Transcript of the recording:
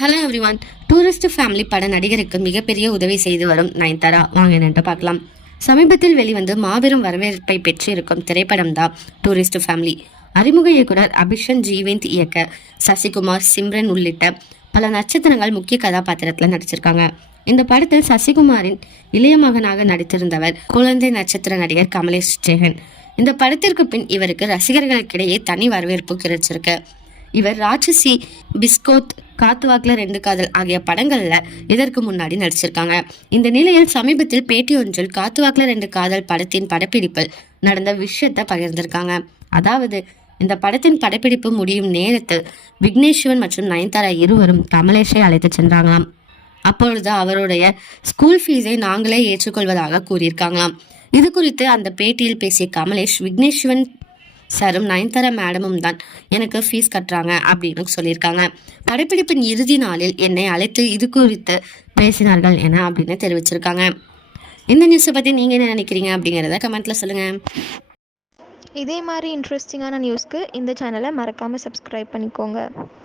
Hello everyone tourist family பட நடிகருக்கு மிகப்பெரிய உதவி செய்து வரும் நயன்தாரா. வாங்க என்னட்டு பார்க்கலாம். சமீபத்தில் வெளிவந்து மாபெரும் வரவேற்பை பெற்றிருக்கும் திரைப்படம் தான் டூரிஸ்ட் ஃபேமிலி அறிமுக இயக்குனர் அபிஷன் ஜீவந்த் இயக்க சசிகுமார் சிம்ரன் உள்ளிட்ட பல நட்சத்திரங்கள் முக்கிய கதாபாத்திரத்தில் நடிச்சிருக்காங்க. இந்த படத்தில் சசிகுமாரின் இளைய மகனாக நடித்திருந்தவர் குழந்தை நட்சத்திர நடிகர் கமலேஷ் ஜெகன். இந்த படத்திற்கு பின் இவருக்கு ரசிகர்களுக்கிடையே தனி வரவேற்பு கிடைச்சிருக்கு. இவர் ராட்சசி பிஸ்கோத் காத்துவாக்குல ரெண்டு காதல் ஆகிய படங்களில் இதற்கு முன்னாடி நடிச்சிருக்காங்க. இந்த நிலையில் சமீபத்தில் பேட்டி ஒன்றில் காத்துவாக்குல ரெண்டு காதல் படத்தின் படப்பிடிப்பில் நடந்த விஷயத்தை பகிர்ந்திருக்காங்க. அதாவது இந்த படத்தின் படப்பிடிப்பு முடியும் நேரத்தில் விக்னேஸ்வன் மற்றும் நயன்தாரா இருவரும் கமலேஷை அழைத்து சென்றாங்களாம். அப்பொழுது அவருடைய ஸ்கூல் ஃபீஸை நாங்களே ஏற்றுக்கொள்வதாக கூறியிருக்காங்களாம். இது குறித்து அந்த பேட்டியில் பேசிய கமலேஷ் விக்னேஸ்வன் சாரும் நயன்தாரா மேடமும் தான். எனக்கு ஃபீஸ் கட்டுறாங்க அப்படின்னு சொல்லியிருக்காங்க. படப்பிடிப்பின் இறுதி நாளில் என்னை அழைத்து இது குறித்து பேசினார்கள் என அப்படின்னு தெரிவிச்சிருக்காங்க. இந்த நியூஸை பற்றி நீங்கள் என்ன நினைக்கிறீங்க அப்படிங்கிறத கமெண்ட்டில் சொல்லுங்கள் இதே மாதிரி இன்ட்ரெஸ்டிங்கான நியூஸ்க்கு இந்த சேனலை மறக்காமல் சப்ஸ்கிரைப் பண்ணிக்கோங்க.